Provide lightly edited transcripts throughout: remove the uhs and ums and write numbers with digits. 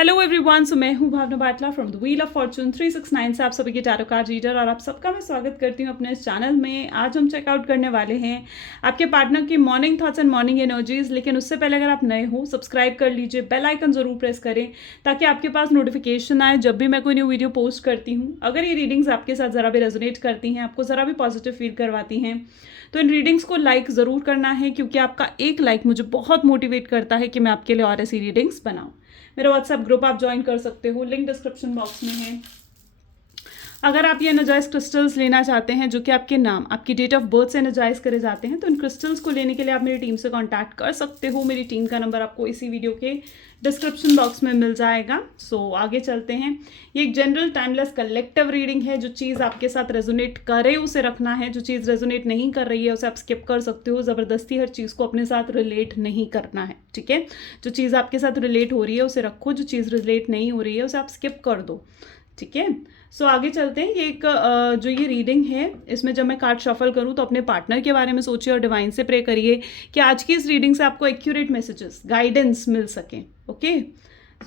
Hello everyone, so मैं हूं Bhavna Batla from the Wheel of Fortune 369 से आप सभी के टैरो कार्ड रीडर और आप सबका मैं स्वागत करती हूं अपने इस चैनल में। आज हम चेकआउट करने वाले हैं आपके पार्टनर की morning thoughts and morning energies. लेकिन उससे पहले अगर आप नए हो सब्सक्राइब कर लीजिए, बेल आइकन जरूर प्रेस करें ताकि आपके पास नोटिफिकेशन आए जब भी मैं कोई न्यू वीडियो पोस्ट करती हूँ। अगर ये रीडिंग्स आपके साथ ज़रा भी रेजोनेट करती हैं, आपको ज़रा भी पॉजिटिव फील करवाती हैं, तो इन रीडिंग्स को लाइक ज़रूर करना है, क्योंकि आपका एक लाइक मुझे बहुत मोटिवेट करता है कि मैं आपके लिए और ऐसी रीडिंग्स बनाऊँ। मेरा व्हाट्सएप ग्रुप आप ज्वाइन कर सकते हो, लिंक डिस्क्रिप्शन बॉक्स में है। अगर आप ये एनर्जाइज क्रिस्टल्स लेना चाहते हैं जो कि आपके नाम, आपकी डेट ऑफ बर्थ से एनर्जाइज करे जाते हैं, तो इन क्रिस्टल्स को लेने के लिए आप मेरी टीम से कांटेक्ट कर सकते हो। मेरी टीम का नंबर आपको इसी वीडियो के डिस्क्रिप्शन बॉक्स में मिल जाएगा। सो आगे चलते हैं। ये एक जनरल टाइमलेस कलेक्टिव रीडिंग है। जो चीज़ आपके साथ रेजोनेट करे उसे रखना है, जो चीज़ रेजोनेट नहीं कर रही है उसे आप स्किप कर सकते हो। ज़बरदस्ती हर चीज़ को अपने साथ रिलेट नहीं करना है, ठीक है। जो चीज़ आपके साथ रिलेट हो रही है उसे रखो, जो चीज़ रिलेट नहीं हो रही है उसे आप स्किप कर दो, ठीक है। सो आगे चलते हैं। ये एक जो ये रीडिंग है, इसमें जब मैं कार्ड शफल करूँ तो अपने पार्टनर के बारे में सोचिए और डिवाइन से प्रे करिए कि आज की इस रीडिंग से आपको एक्यूरेट मैसेजेस, गाइडेंस मिल सकें। ओके,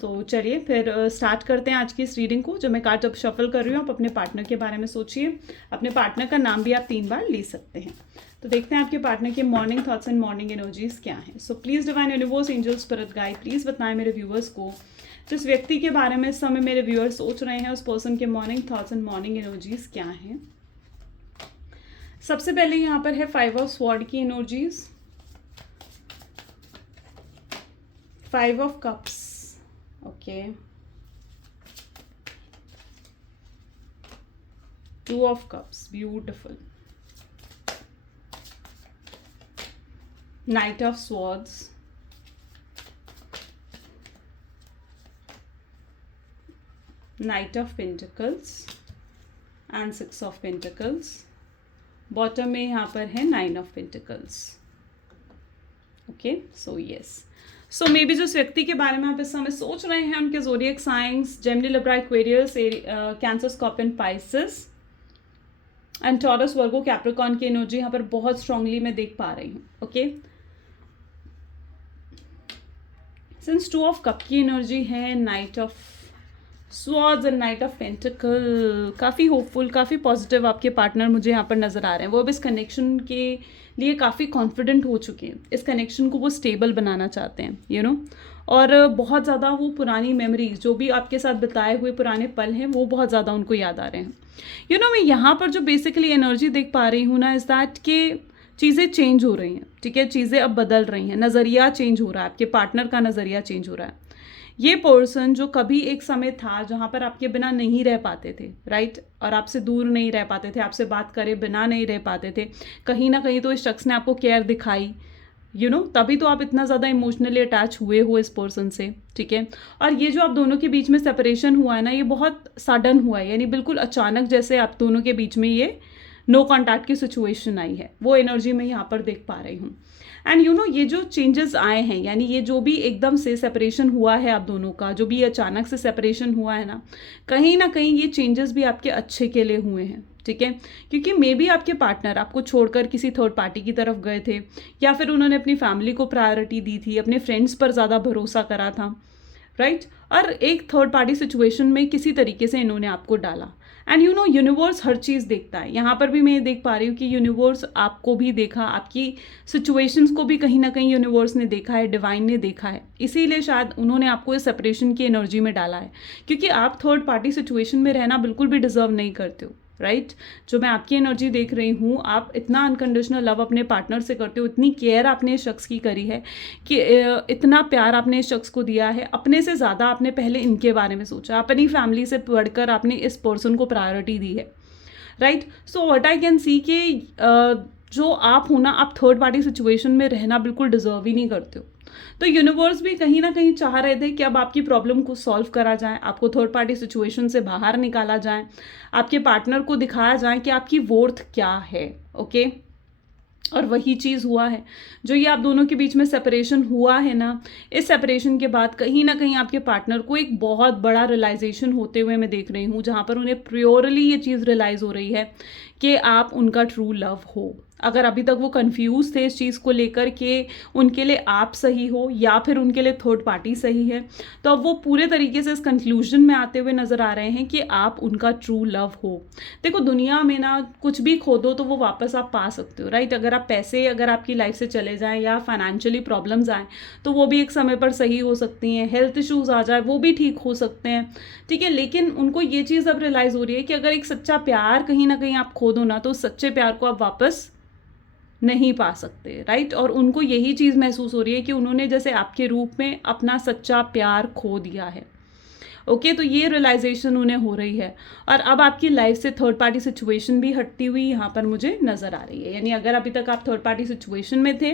तो चलिए फिर स्टार्ट करते हैं आज की इस रीडिंग को। जब मैं कार्ड जब शफल कर रही हूँ आप अपने पार्टनर के बारे में सोचिए। अपने पार्टनर का नाम भी आप 3 बार ले सकते हैं। तो देखते हैं आपके पार्टनर के morning thoughts and morning energies क्या हैं। So please divine universe, angel, spirit guide, please बताएं मेरे व्यूअर्स को जिस व्यक्ति के बारे में इस समय मेरे व्यूअर्स सोच रहे हैं, उस पर्सन के morning thoughts and morning energies क्या हैं। सबसे पहले यहाँ पर है 5 ऑफ स्वॉर्ड की energies, 5 of cups, okay, 2 of cups, beautiful, night of swords, Knight of Pentacles and 6 of Pentacles। Bottom में यहाँ पर है 9 of Pentacles। Okay, so yes, so may be जिस व्यक्ति के बारे में आप इस समय सोच रहे हैं उनके zodiac science Gemini, Libra, Aquarius, cancer, scorpion, Pisces and taurus, Virgo, Capricorn की एनर्जी यहाँ पर बहुत स्ट्रांगली मैं देख पा रही हूँ। ओके, सिंस 2 ऑफ कप की एनर्जी है, night of swords and night of pentacle, काफ़ी होपफुल, काफ़ी पॉजिटिव आपके पार्टनर मुझे यहाँ पर नज़र आ रहे हैं। वो अब इस कनेक्शन के लिए काफ़ी कॉन्फिडेंट हो चुके हैं। इस कनेक्शन को वो स्टेबल बनाना चाहते हैं, यू नो, और बहुत ज़्यादा वो पुरानी मेमोरीज जो भी आपके साथ बिताए हुए पुराने पल हैं वो बहुत ज़्यादा उनको याद आ रहे हैं। यू नो, मैं यहाँ पर जो बेसिकली एनर्जी देख पा रही हूँ ना, इज़ दैट कि चीज़ें चेंज हो रही हैं, ठीक है, चीज़ें अब बदल रही हैं, नज़रिया चेंज हो रहा है, आपके पार्टनर का नज़रिया चेंज हो रहा है। ये पर्सन जो कभी एक समय था जहाँ पर आपके बिना नहीं रह पाते थे, राइट, और आपसे दूर नहीं रह पाते थे, आपसे बात करे बिना नहीं रह पाते थे, कहीं ना कहीं तो इस शख्स ने आपको केयर दिखाई, यू नो, तभी तो आप इतना ज़्यादा इमोशनली अटैच हुए हो इस पर्सन से, ठीक है। और ये जो आप दोनों के बीच में सेपरेशन हुआ है ना, ये बहुत सडन हुआ है, यानी बिल्कुल अचानक जैसे आप दोनों के बीच में ये नो कॉन्टैक्ट की सिचुएशन आई है, वो एनर्जी मैं यहाँ पर देख पा रही हूँ। एंड यू नो, ये जो चेंजेस आए हैं, यानी ये जो भी एकदम से सेपरेशन हुआ है आप दोनों का, जो भी अचानक से सेपरेशन हुआ है ना कहीं ये चेंजेस भी आपके अच्छे के लिए हुए हैं, ठीक है। क्योंकि मे बी आपके पार्टनर आपको छोड़कर किसी थर्ड पार्टी की तरफ गए थे, या फिर उन्होंने अपनी फैमिली को प्रायोरिटी दी थी, अपने फ्रेंड्स पर ज़्यादा भरोसा करा था, राइट, और एक थर्ड पार्टी सिचुएशन में किसी तरीके से इन्होंने आपको डाला। एंड यू नो, यूनिवर्स हर चीज़ देखता है। यहाँ पर भी मैं ये देख पा रही हूँ कि यूनिवर्स आपको भी देखा, आपकी सिचुएशंस को भी कहीं ना कहीं यूनिवर्स ने देखा है, डिवाइन ने देखा है, इसीलिए शायद उन्होंने आपको इस सेपरेशन की एनर्जी में डाला है, क्योंकि आप थर्ड पार्टी सिचुएशन में रहना बिल्कुल भी डिजर्व नहीं करते हो, राइट। जो मैं आपकी एनर्जी देख रही हूँ, आप इतना अनकंडीशनल लव अपने पार्टनर से करते हो, इतनी केयर आपने इस शख्स की करी है कि इतना प्यार आपने इस शख्स को दिया है, अपने से ज़्यादा आपने पहले इनके बारे में सोचा, अपनी फैमिली से बढ़कर आपने इस पर्सन को प्रायोरिटी दी है, right. So what I can see कि जो आप हो ना, आप थर्ड पार्टी सिचुएशन में रहना बिल्कुल डिजर्व ही नहीं करते हो। तो यूनिवर्स भी कहीं ना कहीं चाह रहे थे कि अब आपकी प्रॉब्लम को सॉल्व करा जाए, आपको थर्ड पार्टी सिचुएशन से बाहर निकाला जाए, आपके पार्टनर को दिखाया जाए कि आपकी वर्थ क्या है, ओके। और वही चीज़ हुआ है। जो ये आप दोनों के बीच में सेपरेशन हुआ है ना, इस सेपरेशन के बाद कहीं ना कहीं आपके पार्टनर को एक बहुत बड़ा रियलाइजेशन होते हुए मैं देख रही हूँ, जहाँ पर उन्हें प्योरली ये चीज़ रियलाइज़ हो रही है कि आप उनका ट्रू लव हो, अगर अभी तक वो कंफ्यूज थे इस चीज़ को लेकर के उनके लिए आप सही हो या फिर उनके लिए थर्ड पार्टी सही है, तो अब वो पूरे तरीके से इस कंक्लूजन में आते हुए नज़र आ रहे हैं कि आप उनका ट्रू लव हो। देखो दुनिया में ना कुछ भी खो दो तो वो वापस आप पा सकते हो, राइट? अगर आप पैसे अगर आपकी लाइफ से चले जाएं या फाइनेंशियली प्रॉब्लम्स आएँ तो वो भी एक समय पर सही हो सकती हैं, हेल्थ इश्यूज आ जाए वो भी ठीक हो सकते हैं, ठीक है? लेकिन उनको ये चीज़ अब रियलाइज़ हो रही है कि अगर एक सच्चा प्यार कहीं ना कहीं आप खो दो ना तो उस सच्चे प्यार को आप वापस नहीं पा सकते, राइट? और उनको यही चीज़ महसूस हो रही है कि उन्होंने जैसे आपके रूप में अपना सच्चा प्यार खो दिया है। ओके, तो ये रियलाइजेशन उन्हें हो रही है और अब आपकी लाइफ से थर्ड पार्टी सिचुएशन भी हटती हुई यहाँ पर मुझे नज़र आ रही है। यानी अगर अभी तक आप थर्ड पार्टी सिचुएशन में थे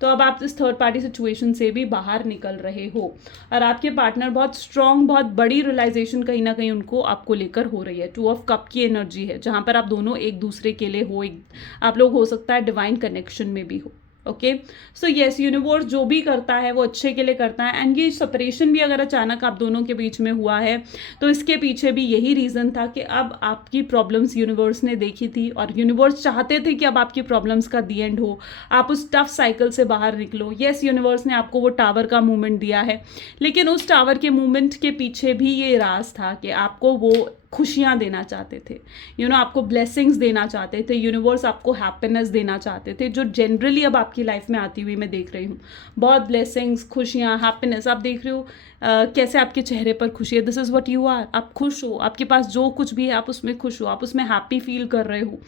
तो अब आप इस थर्ड पार्टी सिचुएशन से भी बाहर निकल रहे हो और आपके पार्टनर बहुत स्ट्रांग, बहुत बड़ी रियलाइजेशन कहीं ना कहीं उनको आपको लेकर हो रही है। 2 ऑफ कप की एनर्जी है जहाँ पर आप दोनों एक दूसरे के लिए हो, आप लोग हो सकता है डिवाइन कनेक्शन में भी हो। ओके, सो यस, यूनिवर्स जो भी करता है वो अच्छे के लिए करता है एंड ये सेपरेशन भी अगर अचानक आप दोनों के बीच में हुआ है तो इसके पीछे भी यही रीज़न था कि अब आपकी प्रॉब्लम्स यूनिवर्स ने देखी थी और यूनिवर्स चाहते थे कि अब आपकी प्रॉब्लम्स का दी एंड हो, आप उस टफ साइकिल से बाहर निकलो। यस, यूनिवर्स ने आपको वो टावर का मूवमेंट दिया है, लेकिन उस टावर के मूवमेंट के पीछे भी ये राज था कि आपको वो खुशियाँ देना चाहते थे, आपको ब्लेसिंग्स देना चाहते थे, यूनिवर्स आपको हैप्पीनेस देना चाहते थे, जो जनरली अब आपकी लाइफ में आती हुई मैं देख रही हूँ। बहुत ब्लेसिंग्स, खुशियाँ, हैप्पीनेस आप देख रहे हो। कैसे आपके चेहरे पर खुशी है, this is what you are. आप खुश हो, आपके पास जो कुछ भी है आप उसमें खुश हो, आप उसमें हैप्पी फील कर रहे हो,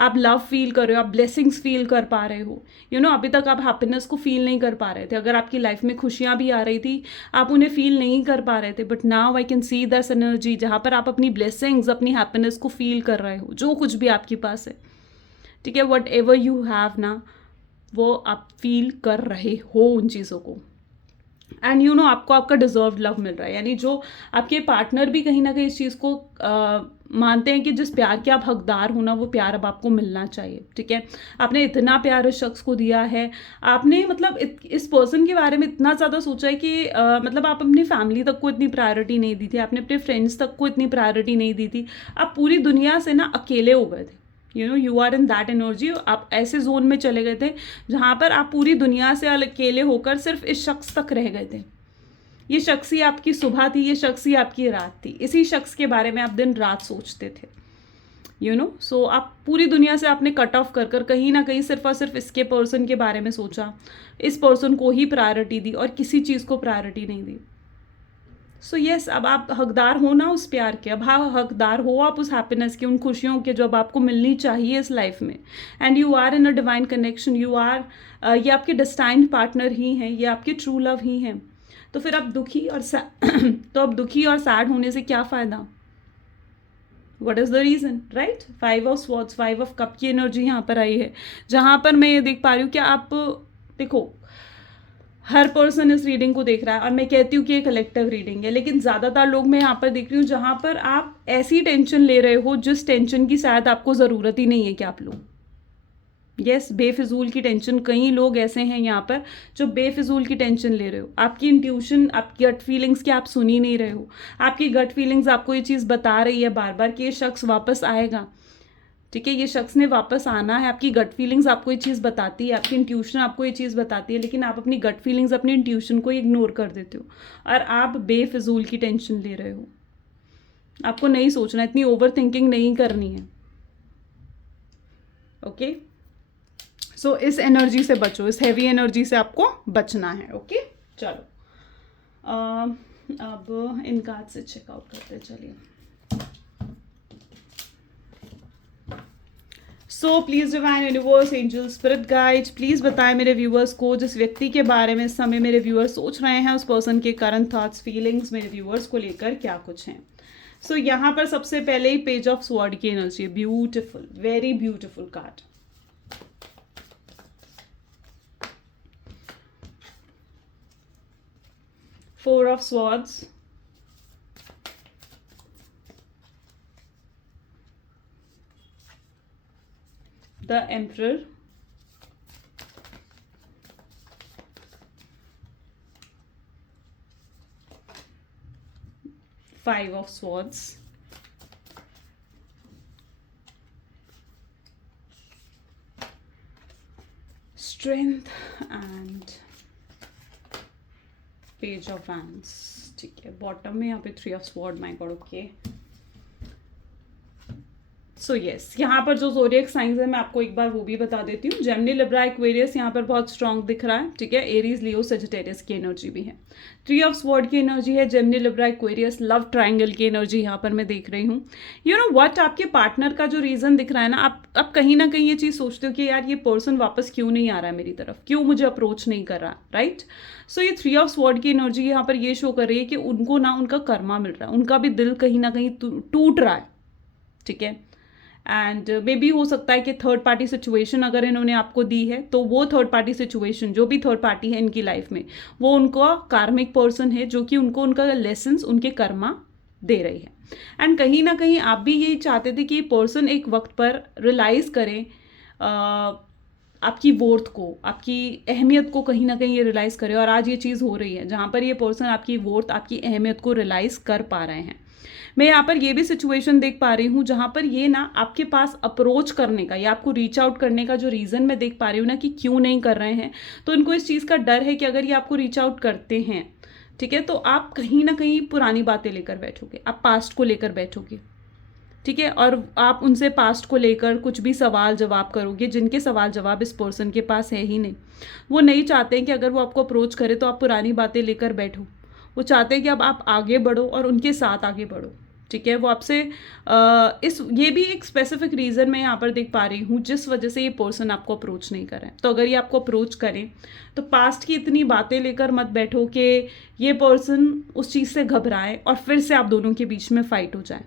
आप लव फील कर रहे हो, आप ब्लेसिंग्स फील कर पा रहे हो। अभी तक आप हैप्पीनेस को फील नहीं कर पा रहे थे, अगर आपकी लाइफ में खुशियाँ भी आ रही थी आप उन्हें फील नहीं कर पा रहे थे, but now I can see that energy जहाँ पर आप अपनी ब्लेसिंग्स, अपनी हैप्पीनेस को फील कर रहे हो, जो कुछ भी आपके पास है, ठीक है, वट एवर यू हैव ना, वो आप फील कर रहे हो उन चीज़ों को। एंड आपको आपका डिजर्व लव मिल रहा है, यानी जो आपके पार्टनर भी कहीं ना कहीं इस चीज़ को मानते हैं कि जिस प्यार के आप हकदार हो ना वो प्यार अब आपको मिलना चाहिए, ठीक है? आपने इतना प्यार इस शख्स को दिया है, आपने मतलब इस पर्सन के बारे में इतना ज़्यादा सोचा है कि मतलब आप अपनी फैमिली तक को इतनी प्रायोरिटी नहीं दी थी, आपने अपने फ्रेंड्स तक को इतनी प्रायोरिटी नहीं दी थी, आप पूरी दुनिया से ना अकेले हो गए थे। You are in that energy, आप ऐसे जोन में चले गए थे जहाँ पर आप पूरी दुनिया से अकेले होकर सिर्फ इस शख्स तक रह गए थे। ये शख्स ही आपकी सुबह थी, ये शख्स ही आपकी रात थी, इसी शख्स के बारे में आप दिन रात सोचते थे। सो आप पूरी दुनिया से आपने कट ऑफ कर कर कहीं ना कहीं सिर्फ और सिर्फ इसके पर्सन के बारे में सोचा, इस पर्सन को ही प्रायोरिटी दी और किसी चीज़ को प्रायोरिटी नहीं दी। सो यस, अब आप हकदार हो ना उस प्यार के, अब हाँ हकदार हो आप उस हैप्पीनेस के, उन खुशियों के जो अब आपको मिलनी चाहिए इस लाइफ में। And you are in a divine connection, you are, ये आपके डेस्टाइन्ड पार्टनर ही हैं, ये आपके ट्रू लव ही हैं। तो फिर अब दुखी और तो अब दुखी और सैड होने से क्या फ़ायदा? What is the reason, right? 5 of swords, 5 of cup की एनर्जी यहाँ पर आई है, जहाँ पर मैं ये देख पा रही हूँ कि आप देखो हर पर्सन इस रीडिंग को देख रहा है और मैं कहती हूँ कि ये कलेक्टिव रीडिंग है, लेकिन ज़्यादातर लोग मैं यहाँ पर देख रही हूँ जहाँ पर आप ऐसी टेंशन ले रहे हो जिस टेंशन की शायद आपको ज़रूरत ही नहीं है कि आप लो। यस, बेफिजूल की टेंशन, कई लोग ऐसे हैं यहाँ पर जो बेफिजूल की टेंशन ले रहे हो। आपकी इंट्यूशन, आपकी गट फीलिंग्स की आप सुन ही नहीं रहे हो। आपकी गट फीलिंग्स आपको ये चीज़ बता रही है बार बार कि ये शख्स वापस आएगा, ठीक है, ये शख्स ने वापस आना है। आपकी गट फीलिंग्स आपको ये चीज़ बताती है, आपकी इंट्यूशन आपको ये चीज़ बताती है, लेकिन आप अपनी गट फीलिंग्स, अपनी इंट्यूशन को इग्नोर कर देते हो और आप बेफिजूल की टेंशन ले रहे हो। आपको नहीं सोचना, इतनी ओवर थिंकिंग नहीं करनी है। ओके, सो इस एनर्जी से बचो, इस हैवी एनर्जी से आपको बचना है। ओके, चलो अब इन कार्ड से चेकआउट करते हैं। चलिए, so please divine universe, angel, spirit guide, please बताएं मेरे व्यूअर्स को जिस व्यक्ति के बारे में इस समय मेरे व्यूअर्स सोच रहे हैं, उस पर्सन के करंट थॉट्स, फीलिंग्स मेरे व्यूअर्स को लेकर क्या कुछ हैं। सो यहाँ पर सबसे पहले ही पेज ऑफ स्वॉर्ड की एनर्जी है। Beautiful, very beautiful card. Four of swords, the Emperor, Five of Swords, strength and page of wands, ठीक है। बॉटम में यहाँ पे 3 of sword, my God, okay. So yes, यहाँ पर जो ज़ोडिएक साइंस है मैं आपको एक बार वो भी बता देती हूँ। जेमिनी, लिब्रा, एक्वेरियस यहाँ पर बहुत स्ट्रांग दिख रहा है, ठीक है। एरीज, लियो, सेजिटेरियस की एनर्जी भी है। 3 ऑफ स्वॉर्ड की एनर्जी है। Gemini, Libra, Aquarius, love triangle की एनर्जी यहाँ पर मैं देख रही हूँ। यू नो व्हाट, आपके पार्टनर का जो रीज़न दिख रहा है ना कहीं ना कहीं ये चीज़ सोचते हो कि यार ये पर्सन वापस क्यों नहीं आ रहा है मेरी तरफ, क्यों मुझे अप्रोच नहीं कर रहा, राइट। सो ये 3 ऑफ स्वॉर्ड की एनर्जी यहाँ पर ये शो कर रही है कि उनको ना उनका कर्मा मिल रहा है, उनका भी दिल कहीं ना कहीं टूट रहा है, ठीक है। एंड मे बी हो सकता है कि थर्ड पार्टी सिचुएशन अगर इन्होंने आपको दी है तो वो थर्ड पार्टी सिचुएशन, जो भी थर्ड पार्टी है इनकी लाइफ में, वो उनका कार्मिक पर्सन है जो कि उनको उनका लेसन्स, उनके कर्मा दे रही है। एंड कहीं ना कहीं आप भी यही चाहते थे कि ये पर्सन एक वक्त पर रियलाइज करें आपकी वोर्थ को, आपकी अहमियत को कहीं ना कहीं ये रियलाइज़ करे। और आज ये चीज़ हो रही है जहाँ पर ये पर्सन आपकी वोर्थ, आपकी अहमियत को रियलाइज़ कर पा रहे हैं। मैं यहाँ पर ये भी सिचुएशन देख पा रही हूँ जहाँ पर ये ना आपके पास अप्रोच करने का या आपको रीच आउट करने का जो रीज़न मैं देख पा रही हूँ ना कि क्यों नहीं कर रहे हैं, तो इनको इस चीज़ का डर है कि अगर ये आपको रीच आउट करते हैं, ठीक है, तो आप कहीं ना कहीं पुरानी बातें लेकर बैठोगे, आप पास्ट को लेकर बैठोगे, ठीक है। और आप उनसे पास्ट को लेकर कुछ भी सवाल जवाब करोगे जिनके सवाल जवाब इस पर्सन के पास है ही नहीं। वो नहीं चाहते हैं कि अगर वो आपको अप्रोच करे तो आप पुरानी बातें लेकर बैठो। वो चाहते हैं कि अब आप आगे बढ़ो और उनके साथ आगे बढ़ो, ठीक है। वो आपसे ये भी एक स्पेसिफिक रीज़न मैं यहाँ पर देख पा रही हूँ जिस वजह से ये पर्सन आपको अप्रोच नहीं कर रहे हैं। तो अगर ये आपको अप्रोच करें तो पास्ट की इतनी बातें लेकर मत बैठो कि ये पर्सन उस चीज़ से घबराए और फिर से आप दोनों के बीच में फाइट हो जाए,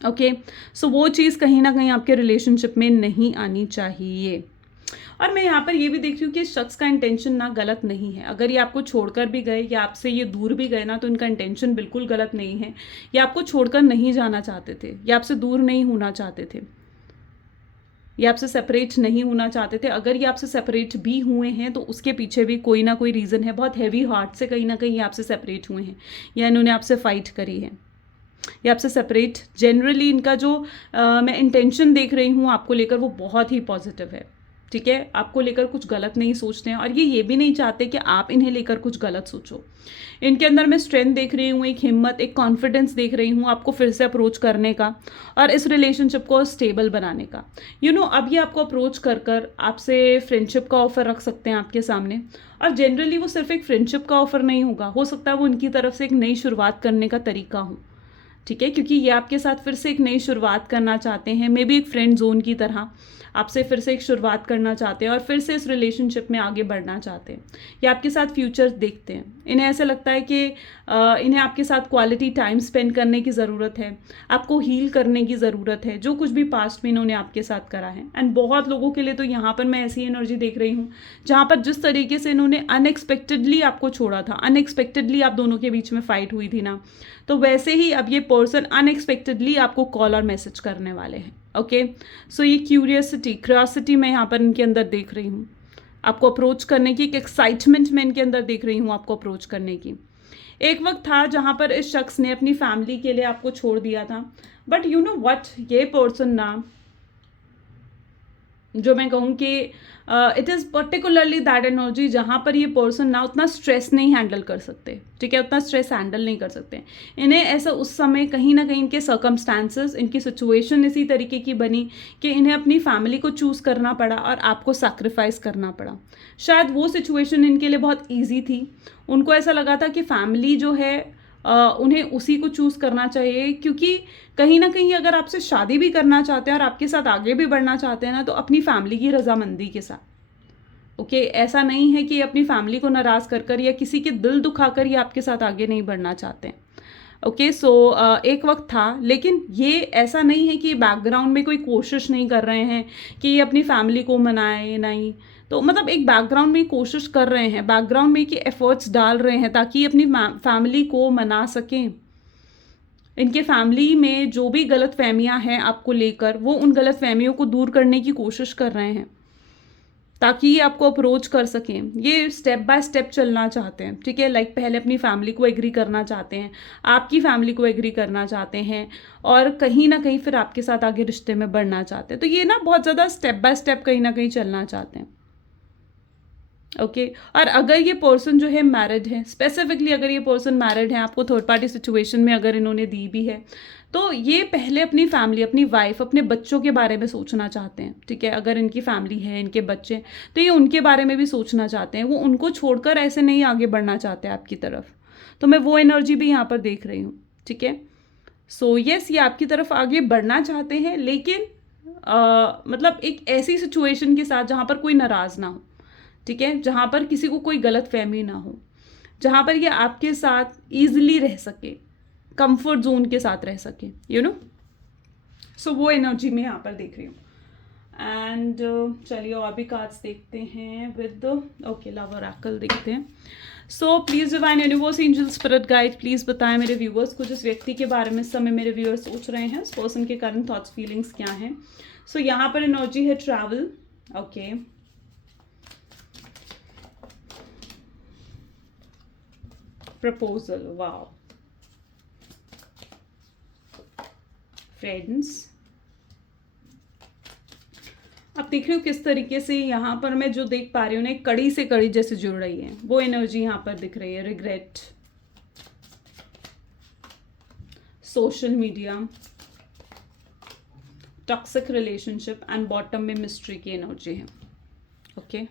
ओके। सो वो चीज़ कहीं ना कहीं आपके रिलेशनशिप में नहीं आनी चाहिए। और मैं यहाँ पर ये भी देख रही हूँ कि इस शख्स का इंटेंशन ना गलत नहीं है। अगर ये आपको छोड़कर भी गए या आपसे ये दूर भी गए ना, तो इनका इंटेंशन बिल्कुल गलत नहीं है। ये आपको छोड़कर नहीं जाना चाहते थे, ये आपसे दूर नहीं होना चाहते थे, ये आपसे सेपरेट नहीं होना चाहते थे। अगर ये आपसे सेपरेट भी हुए हैं तो उसके पीछे भी कोई ना कोई रीज़न है। बहुत हैवी हार्ट से कहीं ना कहीं आपसे सेपरेट हुए हैं या इन्होंने आपसे फाइट करी है या आपसे सेपरेट। जनरली इनका जो मैं इंटेंशन देख रही हूँ आपको लेकर वो बहुत ही पॉजिटिव है, ठीक है। आपको लेकर कुछ गलत नहीं सोचते हैं और ये भी नहीं चाहते कि आप इन्हें लेकर कुछ गलत सोचो। इनके अंदर मैं स्ट्रेंथ देख रही हूँ, एक हिम्मत, एक कॉन्फिडेंस देख रही हूँ आपको फिर से अप्रोच करने का और इस रिलेशनशिप को स्टेबल बनाने का। यू नो अब ये आपको अप्रोच कर आपसे फ्रेंडशिप का ऑफर रख सकते हैं आपके सामने। और जनरली वो सिर्फ एक फ्रेंडशिप का ऑफर नहीं होगा, हो सकता है वो उनकी तरफ से एक नई शुरुआत करने का तरीका हो, ठीक है। क्योंकि ये आपके साथ फिर से एक नई शुरुआत करना चाहते हैं, मे बी एक फ्रेंड जोन की तरह आपसे फिर से एक शुरुआत करना चाहते हैं और फिर से इस रिलेशनशिप में आगे बढ़ना चाहते हैं या आपके साथ फ्यूचर देखते हैं। इन्हें ऐसा लगता है कि इन्हें आपके साथ क्वालिटी टाइम स्पेंड करने की ज़रूरत है, आपको हील करने की ज़रूरत है जो कुछ भी पास्ट में इन्होंने आपके साथ करा है। एंड बहुत लोगों के लिए तो यहाँ पर मैं ऐसी एनर्जी देख रही हूँ जहाँ पर जिस तरीके से इन्होंने अनएक्सपेक्टेडली आपको छोड़ा था, अनएक्सपेक्टेडली आप दोनों के बीच में फाइट हुई थी ना, तो वैसे ही अब ये पर्सन अनएक्सपेक्टेडली आपको कॉल और मैसेज करने वाले हैं, ओके। सो ये क्यूरियोसिटी मैं यहाँ पर इनके अंदर देख रही हूँ आपको अप्रोच करने की, एक एक्साइटमेंट मैं इनके अंदर देख रही हूँ आपको अप्रोच करने की। एक वक्त था जहाँ पर इस शख्स ने अपनी फैमिली के लिए आपको छोड़ दिया था, बट यू नो व्हाट, ये पर्सन ना, जो मैं कहूँ कि it is particularly that energy जहाँ पर ये पर्सन ना उतना स्ट्रेस नहीं हैंडल कर सकते, ठीक है, उतना स्ट्रेस हैंडल नहीं कर सकते। इन्हें ऐसा उस समय कहीं ना कहीं इनके सर्कमस्टांसेस, इनकी सिचुएशन इसी तरीके की बनी कि इन्हें अपनी फैमिली को चूज़ करना पड़ा और आपको सैक्रिफाइस करना पड़ा। शायद वो सिचुएशन इनके लिए बहुत ईजी थी, उनको ऐसा लगा था कि फैमिली जो है उन्हें उसी को चूज़ करना चाहिए, क्योंकि कहीं ना कहीं अगर आपसे शादी भी करना चाहते हैं और आपके साथ आगे भी बढ़ना चाहते हैं ना, तो अपनी फैमिली की रजामंदी के साथ, ओके। ऐसा नहीं है कि अपनी फैमिली को नाराज़ कर या किसी के दिल दुखाकर ये आपके साथ आगे नहीं बढ़ना चाहते हैं, ओके। सो एक वक्त था, लेकिन ये ऐसा नहीं है कि बैकग्राउंड में कोई कोशिश नहीं कर रहे हैं कि ये अपनी फैमिली को मनाए, नहीं। तो मतलब एक बैकग्राउंड में कोशिश कर रहे हैं, बैकग्राउंड में कि एफर्ट्स डाल रहे हैं ताकि अपनी फैमिली को मना सकें। इनके फैमिली में जो भी गलत फहमियाँ हैं आपको लेकर, वो उन गलत फहमियों को दूर करने की कोशिश कर रहे हैं ताकि ये आपको अप्रोच कर सकें। ये स्टेप बाय स्टेप चलना चाहते हैं, ठीक है। लाइक पहले अपनी फैमिली को एग्री करना चाहते हैं, आपकी फैमिली को एग्री करना चाहते हैं और कहीं ना कहीं फिर आपके साथ आगे रिश्ते में बढ़ना चाहते हैं। तो ये ना बहुत ज़्यादा स्टेप बाय स्टेप कहीं ना कहीं चलना चाहते हैं, ओके और अगर ये पर्सन जो है मैरिड है, स्पेसिफिकली अगर ये पर्सन मैरिड है, आपको थर्ड पार्टी सिचुएशन में अगर इन्होंने दी भी है, तो ये पहले अपनी फैमिली, अपनी वाइफ, अपने बच्चों के बारे में सोचना चाहते हैं, ठीक है। अगर इनकी फैमिली है, इनके बच्चे हैं, तो ये उनके बारे में भी सोचना चाहते हैं। वो उनको छोड़कर ऐसे नहीं आगे बढ़ना चाहते आपकी तरफ। तो मैं वो एनर्जी भी यहाँ पर देख रही हूँ, ठीक है। सो यस, ये आपकी तरफ आगे बढ़ना चाहते हैं, लेकिन मतलब एक ऐसी सिचुएशन के साथ जहाँ पर कोई नाराज़ ना हो, ठीक है, जहाँ पर किसी को कोई गलत फहमी ना हो, जहाँ पर ये आपके साथ ईजिली रह सके, कंफर्ट जोन के साथ रह सके, यू नो। सो वो एनर्जी मैं यहाँ पर देख रही हूँ। एंड चलिए और भी कार्ड्स देखते हैं विद ओके लव ओरेकल देखते हैं। So please divine universe, angel, spirit guide, please बताएं मेरे व्यूवर्स को, जिस व्यक्ति के बारे में इस समय मेरे व्यूअर्स सोच रहे हैं, उस पर्सन के करंट थॉट्स फीलिंग्स क्या हैं। सो यहाँ पर एनर्जी है travel, okay, proposal, wow, friends. आप देख रहे हो किस तरीके से यहाँ पर मैं जो देख पा रही हूँ ना, कड़ी से कड़ी जैसे जुड़ रही है, वो एनर्जी यहाँ पर दिख रही है। Regret, social media, toxic relationship and bottom में मिस्ट्री की एनर्जी है, okay.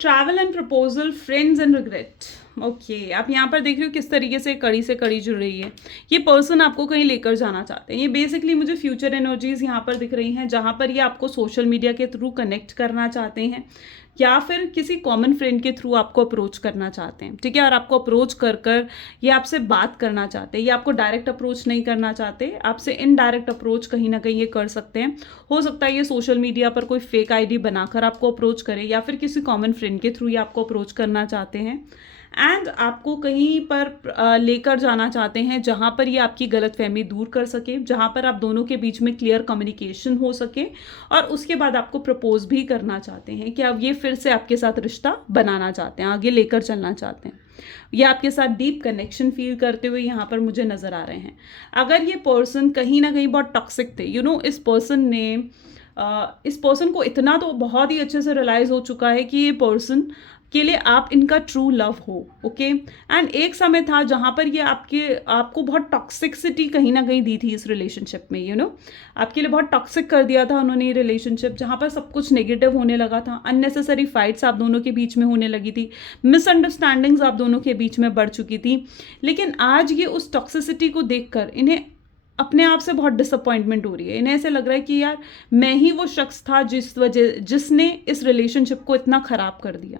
Travel and proposal, friends and regret, okay. आप यहाँ पर देख रहे हो किस तरीके से कड़ी जुड़ रही है। ये पर्सन आपको कहीं लेकर जाना चाहते हैं। ये बेसिकली मुझे फ्यूचर एनर्जीज यहाँ पर दिख रही हैं, जहाँ पर ये आपको सोशल मीडिया के थ्रू कनेक्ट करना चाहते हैं, या फिर किसी कॉमन फ्रेंड के थ्रू आपको अप्रोच करना चाहते हैं, ठीक है। और आपको अप्रोच कर ये आपसे बात करना चाहते हैं। ये आपको डायरेक्ट अप्रोच नहीं करना चाहते, आपसे इनडायरेक्ट अप्रोच कहीं ना कहीं ये कर सकते हैं। हो सकता है ये सोशल मीडिया पर कोई फेक आईडी बनाकर आपको अप्रोच करे, या फिर किसी कॉमन फ्रेंड के थ्रू ये आपको अप्रोच करना चाहते हैं। एंड आपको कहीं पर लेकर जाना चाहते हैं, जहाँ पर ये आपकी गलतफहमी दूर कर सके, जहाँ पर आप दोनों के बीच में क्लियर कम्युनिकेशन हो सके, और उसके बाद आपको प्रपोज भी करना चाहते हैं कि अब ये फिर से आपके साथ रिश्ता बनाना चाहते हैं, आगे लेकर चलना चाहते हैं। ये आपके साथ डीप कनेक्शन फील करते हुए यहाँ पर मुझे नज़र आ रहे हैं। अगर ये पर्सन कहीं ना कहीं बहुत टॉक्सिक थे, यू नो, इस पर्सन को इतना तो बहुत ही अच्छे से रियलाइज़ हो चुका है कि ये पर्सन के लिए आप इनका ट्रू लव हो, ओके। एंड एक समय था जहाँ पर ये आपको बहुत टॉक्सिसिटी कहीं ना कहीं दी थी इस रिलेशनशिप में, यू नो, आपके लिए बहुत टॉक्सिक कर दिया था उन्होंने ये रिलेशनशिप, जहाँ पर सब कुछ नेगेटिव होने लगा था, अननेसेसरी फाइट्स आप दोनों के बीच में होने लगी थी, मिसअंडरस्टैंडिंग्स आप दोनों के बीच में बढ़ चुकी थी। लेकिन आज ये उस टॉक्सिसिटी को देखकर इन्हें अपने आप से बहुत डिसअपॉइंटमेंट हो रही है। इन्हें ऐसे लग रहा है कि यार मैं ही वो शख्स था जिसने इस रिलेशनशिप को इतना ख़राब कर दिया।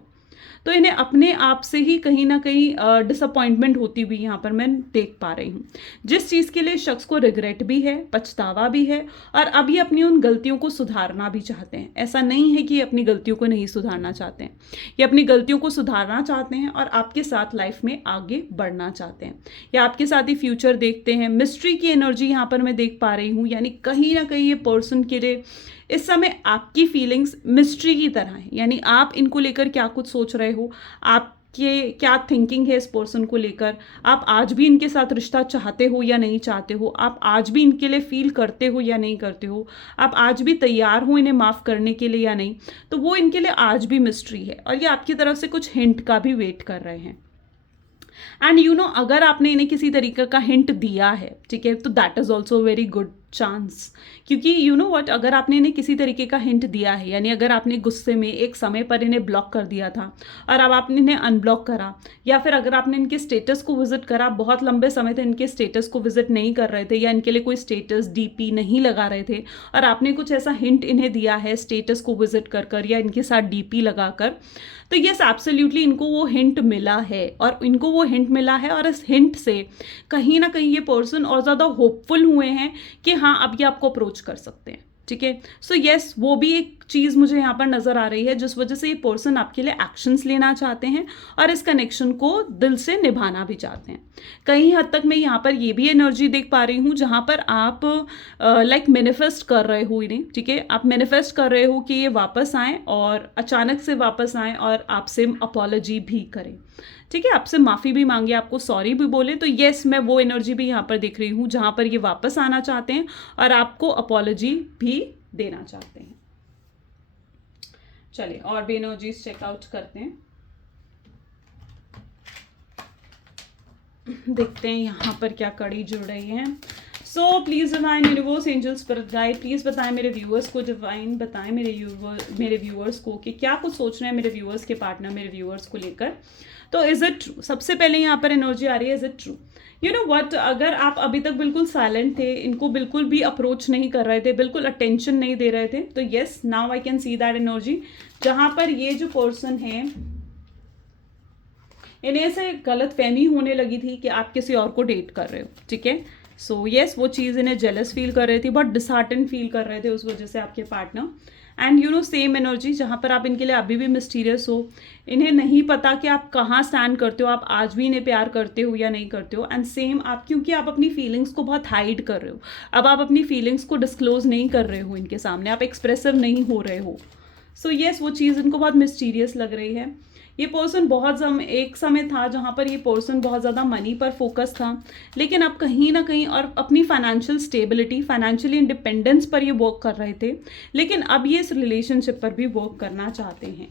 तो इन्हें अपने आप से ही कहीं ना कहीं डिसअपॉइंटमेंट होती हुई यहाँ पर मैं देख पा रही हूँ, जिस चीज़ के लिए शख्स को रिग्रेट भी है, पछतावा भी है, और अब ये अपनी उन गलतियों को सुधारना भी चाहते हैं। ऐसा नहीं है कि ये अपनी गलतियों को नहीं सुधारना चाहते हैं, ये अपनी गलतियों को सुधारना चाहते हैं और आपके साथ लाइफ में आगे बढ़ना चाहते हैं, या आपके साथ ही फ्यूचर देखते हैं। मिस्ट्री की एनर्जी यहाँ पर मैं देख पा रही हूँ, यानी कहीं ना कहीं ये पर्सन के लिए इस समय आपकी फीलिंग्स मिस्ट्री की तरह है, यानी आप इनको लेकर क्या कुछ सोच रहे हो, आपके क्या थिंकिंग है इस पर्सन को लेकर, आप आज भी इनके साथ रिश्ता चाहते हो या नहीं चाहते हो, आप आज भी इनके लिए फील करते हो या नहीं करते हो, आप आज भी तैयार हो इन्हें माफ़ करने के लिए या नहीं, तो वो इनके लिए आज भी मिस्ट्री है। और ये आपकी तरफ से कुछ हिंट का भी वेट कर रहे हैं। एंड यू नो, अगर आपने इन्हें किसी तरीके का हिंट दिया है, ठीक है, तो that is also very good chance, क्योंकि यू नो व्हाट, अगर आपने इन्हें किसी तरीके का हिंट दिया है, यानी अगर आपने गुस्से में एक समय पर इन्हें ब्लॉक कर दिया था और अब आपने इन्हें अनब्लॉक करा, या फिर अगर आपने इनके स्टेटस को विजिट करा, बहुत लंबे समय तक इनके स्टेटस को विजिट नहीं कर रहे थे, या इनके लिए कोई स्टेटस डीपी नहीं लगा रहे थे, और आपने कुछ ऐसा हिंट इन्हें दिया है स्टेटस को विजिट कर या इनके साथ डीपी लगाकर, तो यस एब्सोल्युटली इनको वो हिंट मिला है, और इनको वो हिंट मिला है, और इस हिंट से कहीं ना कहीं ये पर्सन और ज़्यादा होपफुल हुए हैं कि हाँ अब ये आपको अप्रोच कर सकते हैं, ठीक है। सो यस, वो भी एक चीज़ मुझे यहाँ पर नज़र आ रही है, जिस वजह से ये पर्सन आपके लिए एक्शंस लेना चाहते हैं और इस कनेक्शन को दिल से निभाना भी चाहते हैं। कहीं हद तक मैं यहाँ पर ये भी एनर्जी देख पा रही हूँ, जहाँ पर आप लाइक मैनिफेस्ट कर रहे हो इन्हें, ठीक है, आप मैनिफेस्ट कर रहे हो कि ये वापस आएँ, और अचानक से वापस आएँ और आपसे अपॉलॉजी भी करें, ठीक है, आपसे माफ़ी भी मांगे, आपको सॉरी भी बोले। तो येस, मैं वो एनर्जी भी यहाँ पर देख रही हूँ जहाँ पर ये वापस आना चाहते हैं और आपको अपॉलॉजी भी देना चाहते हैं। चलिए और भी एनर्जीज चेकआउट करते हैं, देखते हैं यहाँ पर क्या कड़ी जुड़ रही है। So please divine universe angel spirit guide please बताएं मेरे व्यूअर्स को, डिवाइन बताएं मेरे व्यूअर्स को कि क्या कुछ सोच रहे हैं मेरे व्यूअर्स के पार्टनर मेरे व्यूअर्स को लेकर। तो इज़ इट ट्रू, सबसे पहले यहाँ पर एनर्जी आ रही है, is it true, you know what, अगर आप अभी तक बिल्कुल साइलेंट थे, इनको बिल्कुल भी अप्रोच नहीं कर रहे थे, बिल्कुल अटेंशन नहीं दे रहे थे, तो yes now I can see that energy, जहाँ पर ये जो पर्सन है इन्हें ऐसे गलत फहमी होने लगी थी कि आप किसी और को डेट कर रहे हो, ठीक है। सो येस वो चीज़ इन्हें जेलस फील कर रही थी, बहुत डिसहार्टन फील कर रहे थे उस वजह से आपके partner. And you know same energy जहाँ पर आप इनके लिए अभी भी मिस्टीरियस हो, इन्हें नहीं पता कि आप कहाँ स्टैंड करते हो, आप आज भी इन्हें प्यार करते हो या नहीं करते हो। एंड सेम आप, क्योंकि आप अपनी फीलिंग्स को बहुत हाइड कर रहे हो, अब आप अपनी फीलिंग्स को डिस्क्लोज नहीं कर रहे हो इनके सामने, आप एक्सप्रेसिव नहीं हो रहे हो। सो येस वो चीज़ इनको बहुत मिस्टीरियस लग रही है। ये पर्सन एक समय था जहाँ पर ये पर्सन बहुत ज़्यादा मनी पर फोकस था, लेकिन अब कहीं ना कहीं और अपनी फाइनेंशियल स्टेबिलिटी, फाइनेंशियली इंडिपेंडेंस पर ये वर्क कर रहे थे, लेकिन अब ये इस रिलेशनशिप पर भी वर्क करना चाहते हैं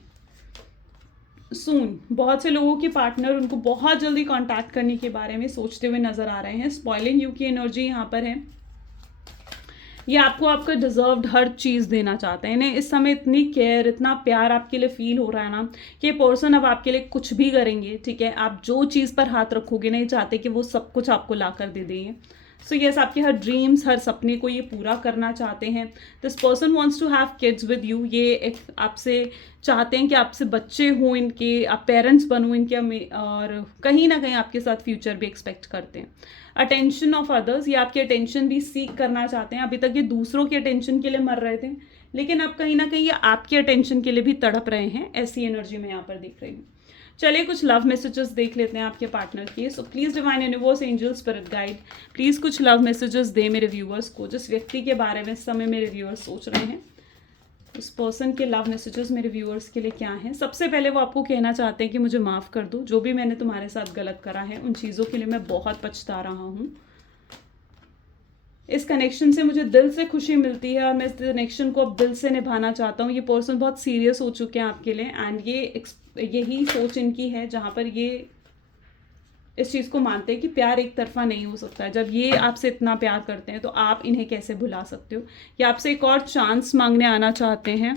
सून। बहुत से लोगों के पार्टनर उनको बहुत जल्दी कॉन्टैक्ट करने के बारे में सोचते हुए नजर आ रहे हैं। स्पॉइलिंग यू की एनर्जी यहाँ पर है, ये आपको आपका डिजर्व्ड हर चीज़ देना चाहते हैं। इन्हें इस समय इतनी केयर, इतना प्यार आपके लिए फील हो रहा है ना कि ये पर्सन अब आपके लिए कुछ भी करेंगे, ठीक है। आप जो चीज़ पर हाथ रखोगे नहीं चाहते कि वो सब कुछ आपको ला कर दे देंगे। सो यस आपके हर ड्रीम्स, हर सपने को ये पूरा करना चाहते हैं। This person wants to have kids with you, ये एक आपसे चाहते हैं कि आपसे बच्चे हों इनके, आप पेरेंट्स बनो इनके, और कहीं ना कहीं आपके साथ फ्यूचर भी एक्सपेक्ट करते हैं। अटेंशन ऑफ अदर्स, ये आपकी अटेंशन भी सीख करना चाहते हैं। अभी तक ये दूसरों की अटेंशन के लिए मर रहे थे, लेकिन अब कहीं ना कहीं ये आपकी अटेंशन के लिए भी तड़प रहे हैं, ऐसी एनर्जी मैं यहाँ पर देख रही हूँ। चलिए कुछ लव मैसेजेस देख लेते हैं आपके पार्टनर के। So please divine universe angel spirit guide please कुछ लव मैसेजेस दे मेरे व्यूअर्स को, जिस व्यक्ति के बारे में इस समय मेरे व्यूअर्स सोच रहे हैं, उस पर्सन के लव मैसेजेस मेरे व्यूअर्स के लिए क्या हैं। सबसे पहले वो आपको कहना चाहते हैं कि मुझे माफ़ कर दो, जो भी मैंने तुम्हारे साथ गलत करा है उन चीज़ों के लिए मैं बहुत पछता रहा हूँ। इस कनेक्शन से मुझे दिल से खुशी मिलती है और मैं इस कनेक्शन को अब दिल से निभाना चाहता हूँ। ये पर्सन बहुत सीरियस हो चुके हैं आपके लिए, एंड यही सोच इनकी है जहाँ पर ये इस चीज़ को मानते हैं कि प्यार एक तरफा नहीं हो सकता है। जब ये आपसे इतना प्यार करते हैं तो आप इन्हें कैसे भुला सकते हो। ये आपसे एक और चांस मांगने आना चाहते हैं।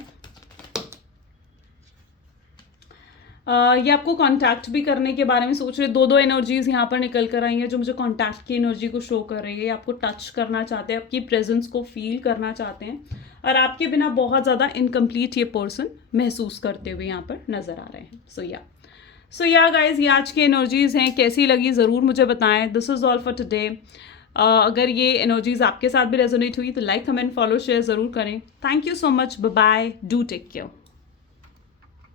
ये आपको कांटेक्ट भी करने के बारे में सोच रहे। दो एनर्जीज यहाँ पर निकल कर आई हैं जो मुझे कांटेक्ट की एनर्जी को शो कर रही है। आपको टच करना चाहते हैं, आपकी प्रेजेंस को फील करना चाहते हैं, और आपके बिना बहुत ज़्यादा इनकम्प्लीट ये पर्सन महसूस करते हुए यहाँ पर नज़र आ रहे हैं। सो या गाइज, ये आज की एनर्जीज़ हैं, कैसी लगी ज़रूर मुझे बताएं। This is all for today. अगर ये एनर्जीज़ आपके साथ भी रेजोनेट हुई तो लाइक, कमेंट, फॉलो, शेयर ज़रूर करें। Thank you so much, bye bye, do take care.